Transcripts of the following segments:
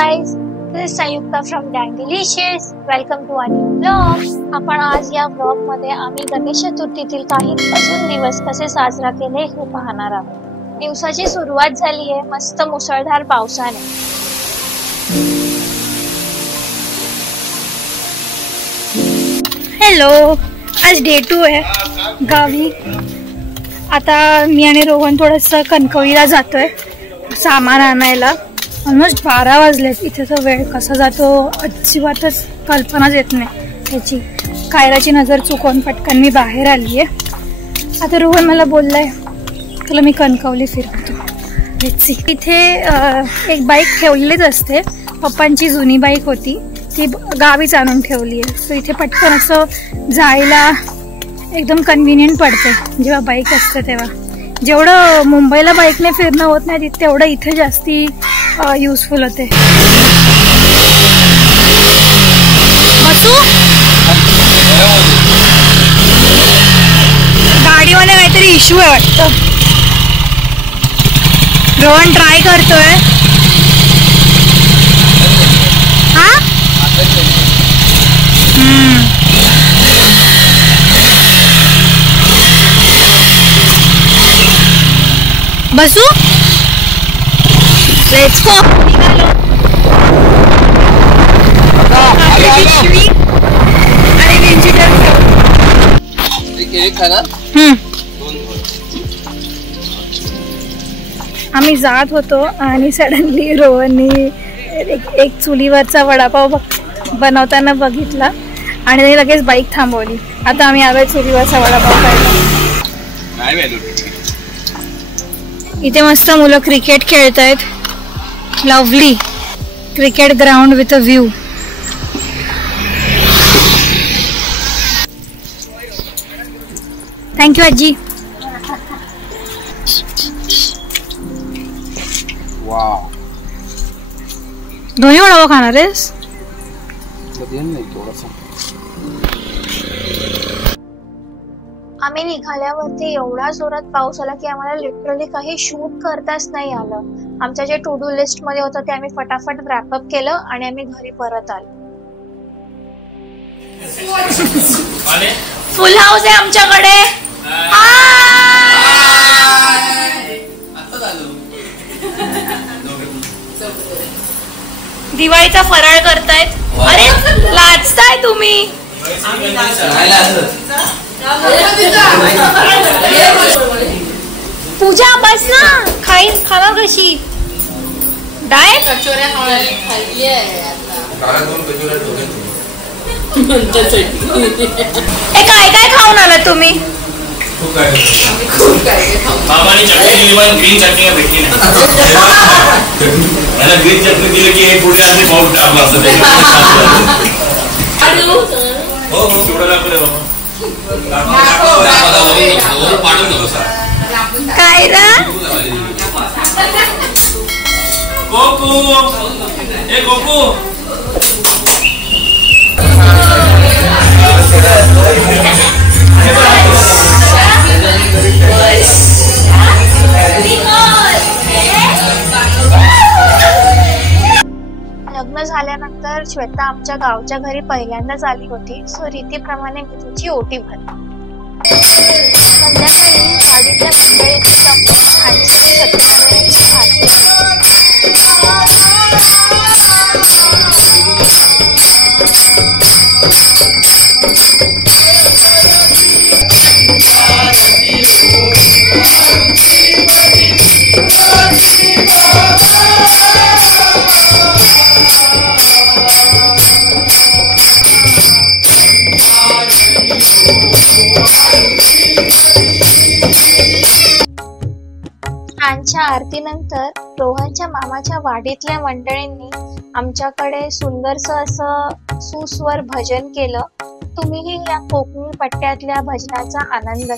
guys, this is Sayukta from Dandelicious. Welcome to our new vlog. आपण आज या vlog मध्ये आम्ही गणेश चतुर्थीतील काही अजून दिवस कसे साजरा केले हे पाहणार आहोत. दिवसाची सुरुवात झाली आहे मस्त मुसळधार पावसाने. हॅलो, आज डे 2 आहे गावी. आता मी आणि रोहन थोडंसं कणकवलीला जातोय सामान आणायला. ऑलमोस्ट 12 वाजलेत. इथेचा वेळ कसा जातो अजिबातच कल्पनाच येत नाही त्याची. कायराची नजर चुकवून पटकन मी बाहेर आली आहे. आता रोहन मला बोललाय तुला मी कणकवली फिरवतो. इथे एक बाईक ठेवलेलीच असते. पप्पांची जुनी बाईक होती ती गावीच आणून ठेवली आहे. सो इथे पटकन असं जायला एकदम कन्व्हिनियंट पडते जेव्हा बाईक असते तेव्हा. जेवढं मुंबईला बाईकने फिरणं होत नाही तेवढं इथे जास्ती युजफुल होते. गाडीमध्ये काहीतरी इश्यू आहे वाटतं. रोहन ट्राय करतोय. हा बसू. Let's go. आम्ही जात होतो आणि सडनली रोहननी एक चुलीवरचा वडापाव बनवताना बघितला आणि त्याने लगेच बाईक थांबवली. आता आम्ही आलोय चुलीवरचा वडापाव खायला. इथे मस्त मुलं क्रिकेट खेळतायत. Lovely cricket ground with a view. Thank you आजी. दोन्ही वडापाव खाणार आहेस? आम्ही निघाल्यावरती एवढा जोरात पाऊस आला की आम्हाला लिटरली काही शूट करताच नाही आलं. आमच्या जे टू डू लिस्ट मध्ये होतं ते आम्ही फटाफट रॅपअप केलं आणि आम्ही घरी परत आलो. फुल हाऊस आहे आमच्याकडे. दिवाळीचा फराळ करतायत. अरे लाजताय तुम्ही. पूजा बस ना. खाणार कशी डाएट. काय काय खाऊन आला तुम्ही? मामाने चटणी दिली पण ग्रीन चटणी भेटली नाही. मला ग्रीन चटणी दिली की पुढे आधी पाऊस टाकला असं. हो हो तेवढं दाखवलं बाबा. काय रा गोकू ए गोकू. लग्न झाल्यानंतर श्वेता आमच्या गावच्या घरी पहिल्यांदाच आली होती. सो रीतीप्रमाणे मी तिची ओटी भरली. संध्याकाळी गाडीतल्या मंडळींनी जमून आणि सत्यनारायणची आरती. आमच्या आरतीनंतर रोहनच्या मामाच्या वाडीतल्या मंडळींनी आमच्याकडे सुंदरसं असं सुस्वर भजन केलं. तुम्हीही या कोकणी पट्ट्यातल्या भजनाचा आनंद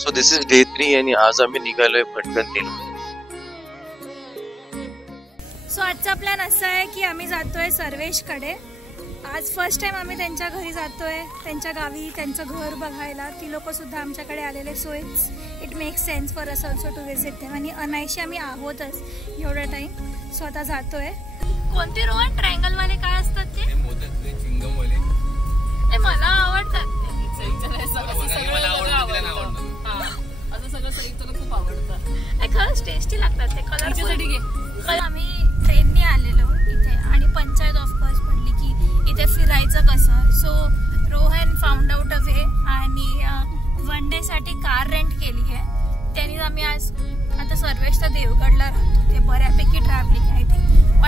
So this is day 3 आणि आज आम्ही निघालोय भटकन तेल. सो आजचा प्लॅन असा आहे की आम्ही जातोय सर्वेशकडे. आज फर्स्ट टाइम आम्ही त्यांच्या घरी जातोय, त्यांच्या गावी त्यांचं घर बघायला. ती लोक सुद्धा आमच्याकडे आलेले, so it makes sense for us also to visit them. आणि अनायशी आम्ही आहोतच एवढा टाइम. सो आता जातोय. कोणते रोहन ट्रायंगल वाले काय असतात ते? चिंगम वाले. मला आवडतात. खरंच टेस्टी लागतात ते. कलर आम्ही ट्रेनने आलेलो इथे आणि पंचायत ऑफकोर्स पडली की इथे फिरायचं कसं. So Rohan found out a way आणि वन डे साठी कार रेंट केली आहे. त्यांनी आम्ही आज आता सर्वेश तर देवगडला राहतो. ते बऱ्यापैकी ट्रॅव्हलिंग आहे. ते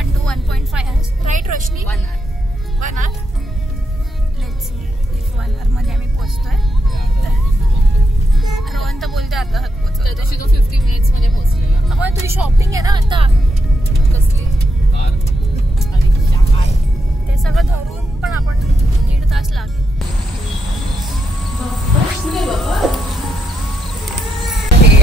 1 to 1.5 hours right Roshni? 1 hour. Let's see if 1 hour मध्ये आम्ही पोहोचतोय. रोहन तर बोलते अर्धा तास पोहोचतो. त्या दिवशी तो 50 minutes मध्ये पोहोचलेला. मग तुझी शॉपिंग आहे ना आता कसली? ते सगळं धरून पण आपण 1.5 तास लागेल.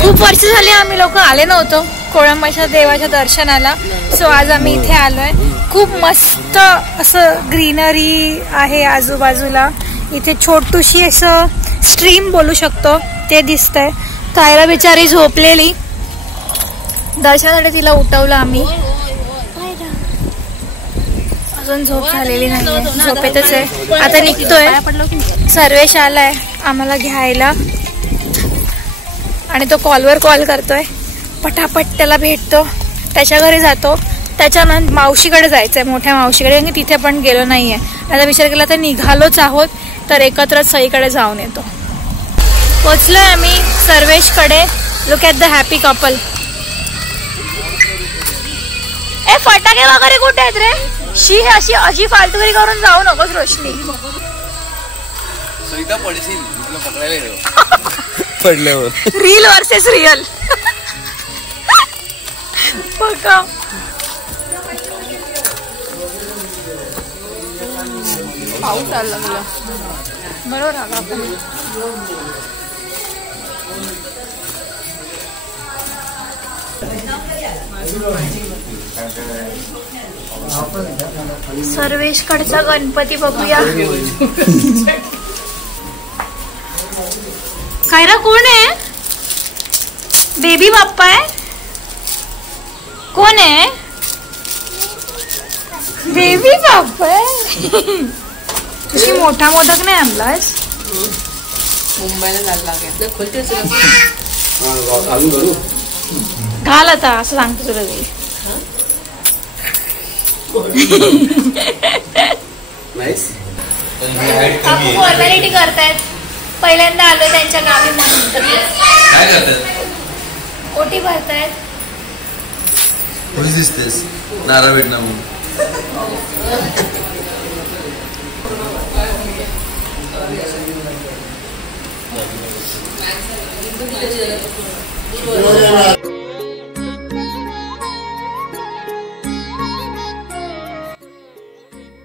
खूप वर्ष झाली आम्ही लोक आले नव्हतो कोळंबाच्या देवाच्या दर्शनाला. सो आज आम्ही इथे आलोय. खूप मस्त असं ग्रीनरी आहे आजूबाजूला. इथे छोटूशी असं स्ट्रीम बोलू शकतो ते दिसतंय. तायरा बिचारी झोपलेली, दर्शनासाठी तिला उठवलं आम्ही. अजून झोप झालेली नाही, झोपेतच आहे. आता निघतोय. सर्वेश आलाय आम्हाला घ्यायला आणि तो कॉलवर कॉल करतोय. पटापट त्याला भेटतो, त्याच्या घरी जातो. त्याच्यानंतर मावशीकडे जायचंय, मोठ्या मावशीकडे. कारण तिथे पण गेलो नाहीये. आता विचार केला तर निघालोच आहोत तर एकत्रच सईकडे जाऊन येतो. पोचलोय आम्ही सर्वेशकडे. Look at the happy couple. ए फटाके वगैरे कुठे आहेत रे? शी अशी फालतूगिरी करून जाऊ नकोस रोशनी. पडल्यावर रील वर्सेस रिअल. बघा पाऊस आला मला बरोबर आला. सर्वेशकडचा गणपती बघूया. काय रा कोण आहे? बेबी बाप्पा आहे? कोण आहे? बेबी बाप्पा आहे. तुझी मोठा मोदक नाही आणलास? मुंबईला घाल आता असं सांगतो तुला. फॉर्मॅलिटी करतायत. पहिल्यांदा आलो त्यांच्या गावी म्हणून. काय करतायत? ओटी भरतायत. नारळ भेटणार म्हणून.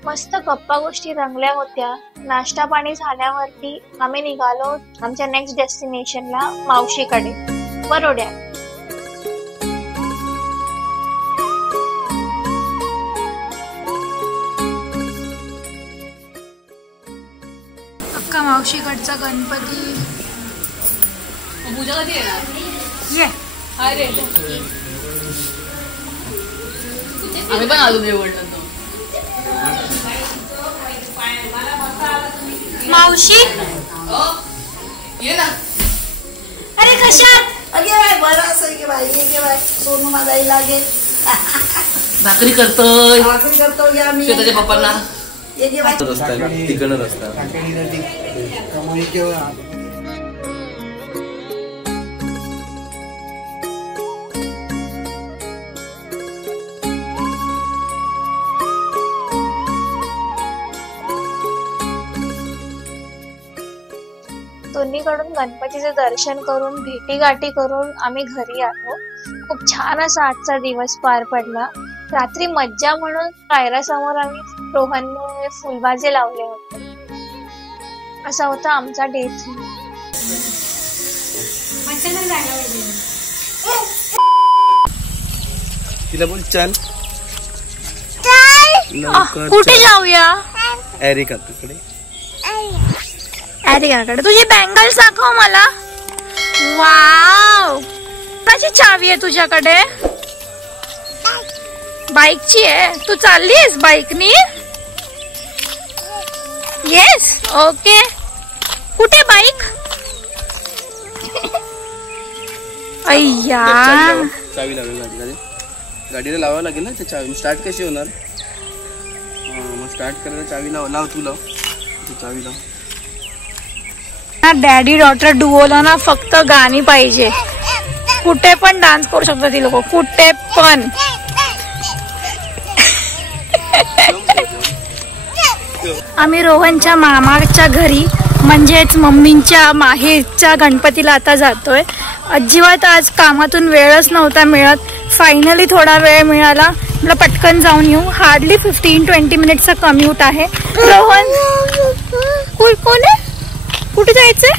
मस्त गप्पा गोष्टी रंगल्या होत्या. नाश्ता पाणी झाल्यावरती आम्ही निघालो आमच्या नेक्स्ट डेस्टिनेशनला, मावशीकडे, बरोड्यात. मावशीकडचा गणपती. पूजा कधी येणार? ये हाय रे, आम्ही पण आलो जेवण. मावशी ये ना. अरे कशात? अगे बाय बरं असं की बाई ये बाय सोनू माझा लागेल भाकरी करतोय भाकरी करतो घ्या मी त्याच्या पप्पांना. ये गे बाय रस्ता तिकडनं रस्ता दोन्हीकडून गणपतीचे दर्शन करून भेटीगाठी करून आम्ही घरी आलो. खूप छान असा आजचा दिवस पार पडला. रात्री मज्जा म्हणून कायरासमोर आम्ही रोहनने फुलबाजे लावले होते. असा होता आमचा डे 3. तिला बोल चल कुठे जाऊया? एरिका तिकडे. एरिकाकडे. तुझी बँगल्स दाखव मला. वाव, कशी चावी आहे तुझ्याकडे? बाईकची आहे. तू चाललीस बाईकनी? येस. ओके. कुठे बाईक? अय्या, चावी लावावी गाडीला लावावं लागेल ना. ते चावी स्टार्ट कशी होणार? मग स्टार्ट करायला चावी लाव तू लाव चावी लाव. डॅडी डॉटर डुओला ना फक्त गाणी पाहिजे. कुठे पण डान्स करू शकतात ती लोक, कुठे पण. आम्ही रोहनच्या मामाच्या घरी म्हणजेच मम्मींच्या माहेरच्या गणपतीला आता जातोय. अजिबात आज कामातून वेळच नव्हता मिळत. फायनली थोडा वेळ मिळाला. मला पटकन जाऊन येऊ. हार्डली 15-20 मिनिटचा कम्यूट आहे. रोहन कोण आहे? कुठे जायचंय?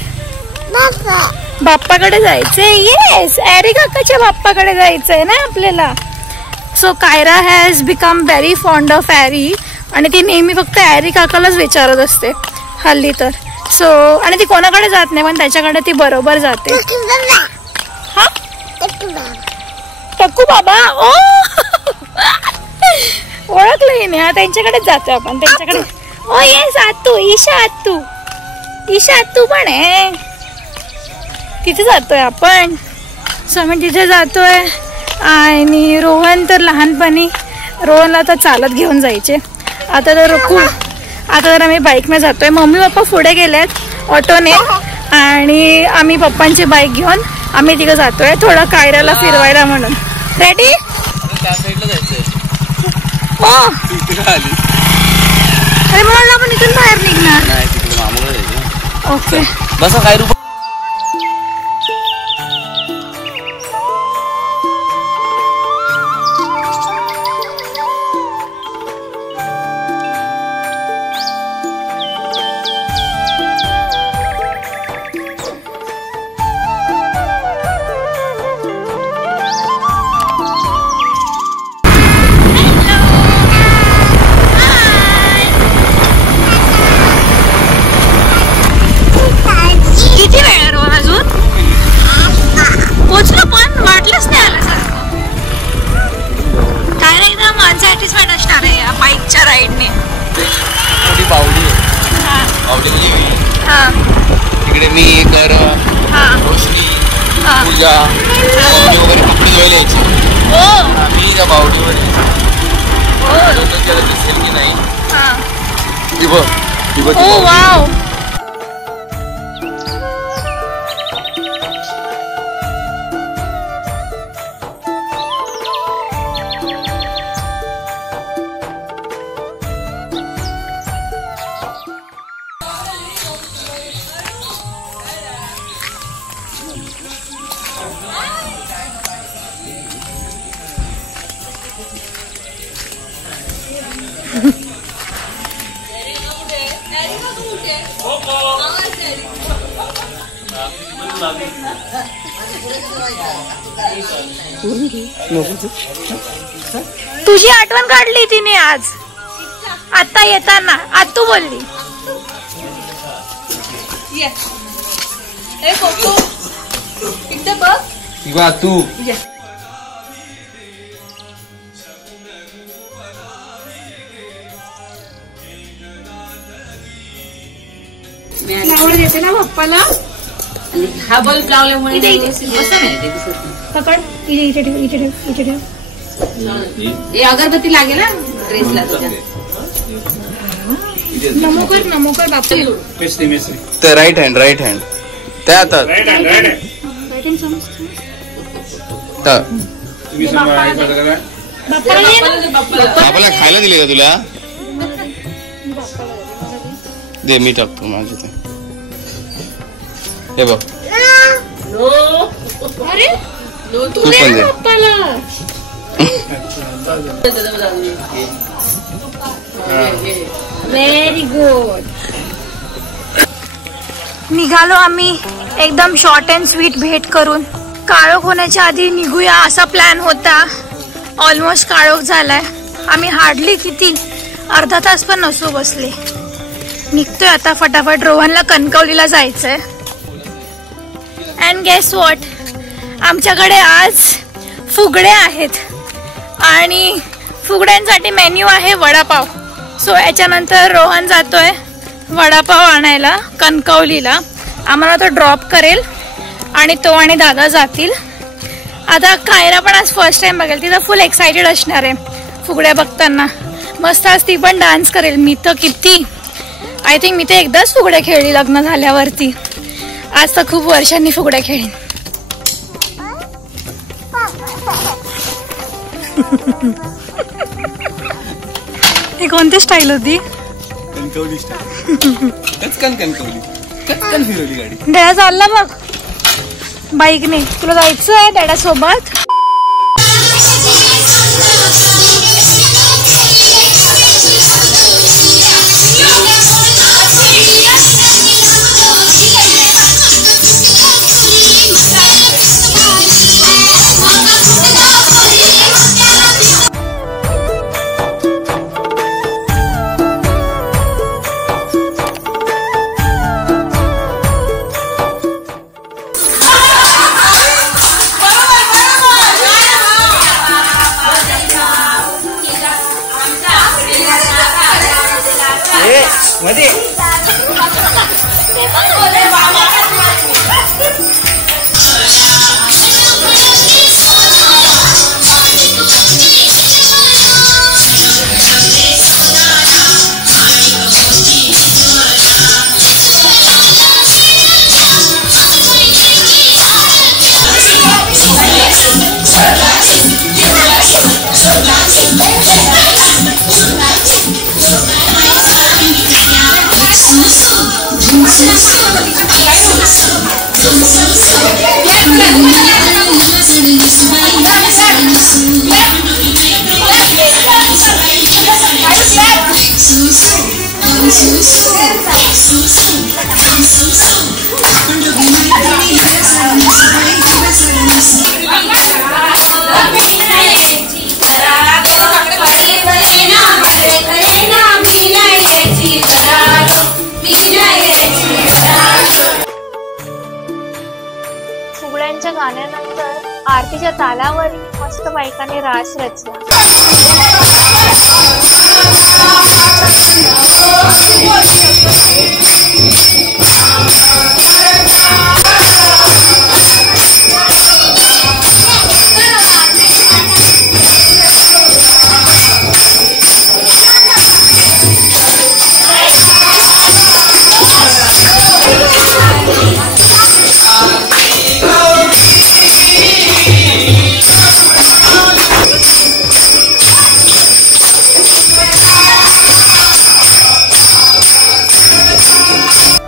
बाप्पाकडे जायचंय. येस, एरी काकाच्या बाप्पाकडे जायचंय ना आपल्याला. So Kyra has become very fond of Ari आणि ती नेहमी फक्त एरी काकालाच विचारत असते हल्ली तर. सो आणि ती कोणाकडे जात नाही पण त्याच्याकडे ती बरोबर जाते. हा, टक्कू बाबा. ओ ओळखलं हिने. हा, त्यांच्याकडेच जातोय आपण. त्यांच्याकडे. ओ येस, आतू, ईशा तू पण आहे. तिथे जातोय आपण. सो आम्ही तिथे जातोय. आणि रोहन तर लहानपणी रोहनला तर चालत घेऊन जायचे. आता तर आम्ही बाईकने जातोय. मम्मी पप्पा पुढे गेलेत ऑटोने आणि आम्ही पप्पांची बाईक घेऊन आम्ही तिकडे जातोय थोडं कायराला फिरवायला म्हणून. रेडी? हो. अरे मला आपण इथून बाहेर निघणार. ओके. बस काय रूप. तिकडे मी कर रोशनी पूजा वगैरे कपडे धुवायला यायचे. मी त्या बावडीवर दिसेल की नाही. तुझी आठवण काढली तिने आज आता येताना. आतू बोलली ये ए कोको इकडे बघ किंवा तू ये फ्लावर देते ना पप्पाला. हा बल्ब लावल्यामुळे पकड इथे ठेव इथे ठेव इथे ठेव. हे अगरबत्ती लागेल ना ड्रेसला तुझ्या. नमो कर बापू. तर राईट हँड त्या हातात बापाला खायला दिले का तुला? दे मी टाकतो माझे ते. हे बघ अरे तू पण दे. Very good. निघालो आम्ही एकदम शॉर्ट अँड स्वीट भेट करून. काळोख होण्याच्या आधी निघूया असा प्लॅन होता. ऑलमोस्ट काळोख झालाय. आम्ही हार्डली किती अर्धा तास पण नसू बसले. निघतोय आता फटाफट. रोहनला कणकवलीला जायचंय. अँड गेस वॉट, आमच्याकडे आज फुगडे आहेत आणि फुगड्यांसाठी मेन्यू आहे वडापाव. सो याच्यानंतर रोहन जातोय वडापाव आणायला कणकवलीला. आम्हाला तो ड्रॉप करेल आणि तो आणि दादा जातील. आता कायरा पण आज फर्स्ट टाइम बघेल. ती तर फुल एक्सायटेड असणार आहे फुगड्या बघताना. मस्त आज ती पण डान्स करेल. मी तर किती आय थिंक मी ते एकदाच फुगड्या खेळली लग्न झाल्यावरती. आज तर खूप वर्षांनी फुगड्या खेळीन. ही कोणती स्टाईल होती? कणकवली स्टाईल. कणकवली फिरवली गाडी. डॅडा चालला बघ बाईकने. तुला जायचं आहे डॅडा सोबत? फुगड्यांच्या गाण्यानंतर आरतीच्या तालावर मस्त बायकाने रास रचला.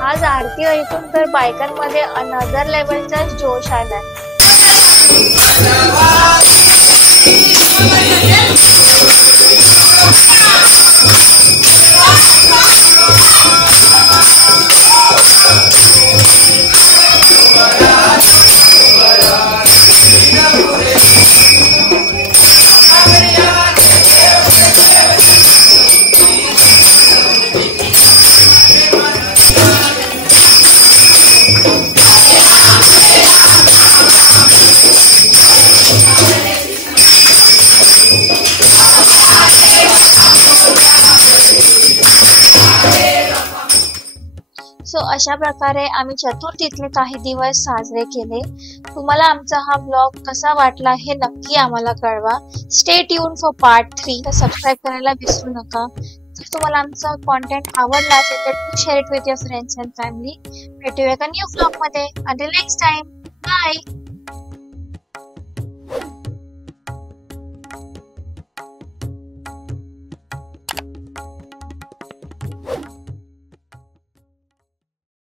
आज आरती ऐकून तर बायकांमध्ये अनदर लेवलचा जोश आलाय. अशा प्रकारे आम्ही चतुर्थीतले काही दिवस साजरे केले. तुम्हाला आमचा हा ब्लॉग कसा वाटला हे नक्की आम्हाला कळवा. Stay tune for part 3. तर सबस्क्राईब करायला विसरू नका. जर तुम्हाला आमचा कॉन्टेंट आवडला असेल तर do share it with your friends and family. भेटूया एका न्यू ब्लॉग मध्ये. Until next time, bye.